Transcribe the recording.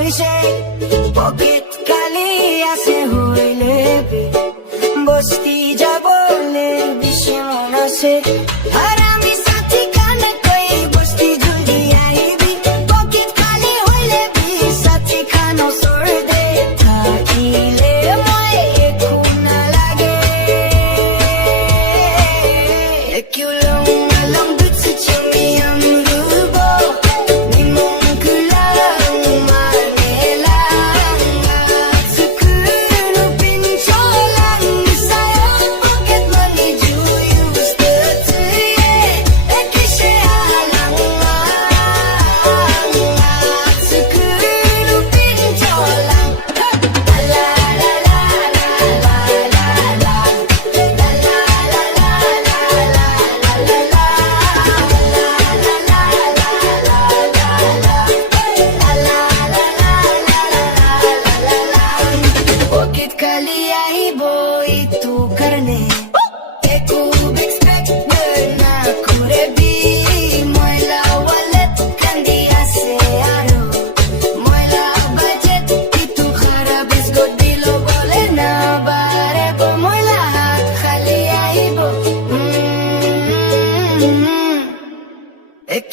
হইছে পকেট খালি আছে হইলে বস্তি যাবলে বেশি মন আছে আর আমি সাথী কানে কই বস্তি জলদি আইবি পকেট খালি হইলে সাথী খানো সর দে থাকিলে মই খুন না লাগে কিউলং আলং দুৎসু চিমি আমরুবো নিমং কুলাং মানেlang Sukun upin cholang Sayo pocket money juyus Tetuye Ekishe alang Sukun upin cholang La la la la la la la La la la la la la la la la Pocket kali aibo itu karne Eko expect na kurebi Moila wallet kandi ase aro Moila budget itu kharabis go dilo bole na bare po moila hat kali aibo Ek